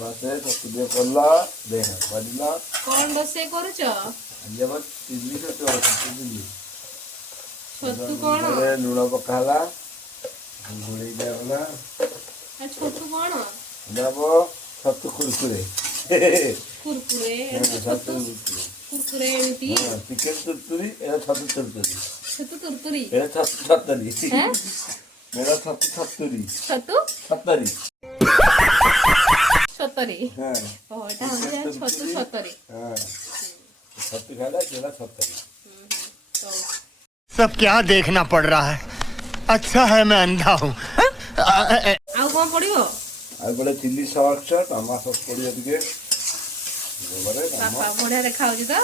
ବାସେ ଛତୁ ଟିକେ କଲା ଦେହ ବାଜିଲା। କଣ ରୋଷେଇ କରୁଛ? ଚିଲି ଛତୁ ଚିଲି ଛତୁ କଣ? ଲୁଣ ପକା ହେଲା ଘୋଡ଼େଇ ଦିଆଗଲା। ଛତୁ କଣ? ଛତୁ କୁରକୁରେ କୁରକୁରେ ଛତୁ କୁରକୁରେ ଏମିତି ଚିକେନ ତୁରତୁରି ଏଇଟା ଛତୁ ତୁରତୁରି। ଛତୁ ତୁରତୁରି ଏଇଟା ଛତୁ ଛତରି ଏଇଟା ଛତୁ ଛତୁରି ଛତୁ ଛତରି ସତରି ହଁ ଏଟା ହଉଛି ଛତୁ ସତରି। छत्ती खाला चला छत्ती। सब क्या देखना पड़ रहा है। अच्छा है मैं अंधा हूँ। ଆଉ କଣ ପଡିବ? ଆଉ ଗୋଟେ ଚିଲି ସସ୍ ଟମାଟୋ ସସ୍ ପଡିବ ଟିକେ। ବାପା ବଢିଆ ଦେଖାଯାଉଛି ତ।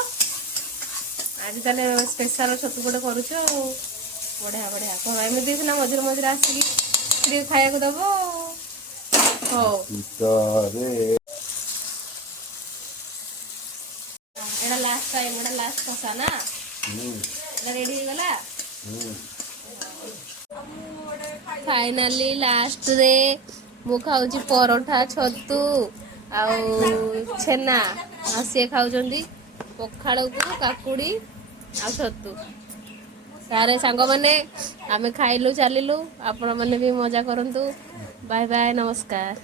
ଆଜି ତାହେଲେ ସ୍ପେଶାଲ ଛତୁ ଗୋଟେ କରୁଛ ଆଉ। ବଢିଆ ବଢିଆ କଣ ଏମିତି ସିନା ମଝିରେ ମଝିରେ ଆସିକି ଟିକେ ଖାଇବାକୁ ଦବ। ହଉ ଏଟା ଲାଷ୍ଟ ଟାଇମ୍, ଏଟା ଲାଷ୍ଟ କଷା ନା? ଏଟା ରେଡି ହେଇଗଲା। ଫାଇନାଲି ଲାଷ୍ଟରେ ମୁଁ ଖାଉଛି ପରଠା ଛତୁ ଆଉ ଛେନା, ଆଉ ସିଏ ଖାଉଛନ୍ତି ପଖାଳକୁ କାକୁଡି ଆଉ ଛତୁ। ତାରେ ସାଙ୍ଗମାନେ ଆମେ ଖାଇଲୁ ଚାଲିଲୁ, ଆପଣମାନେ ବି ମଜା କରନ୍ତୁ। ବାଏ ବାଏ, ନମସ୍କାର।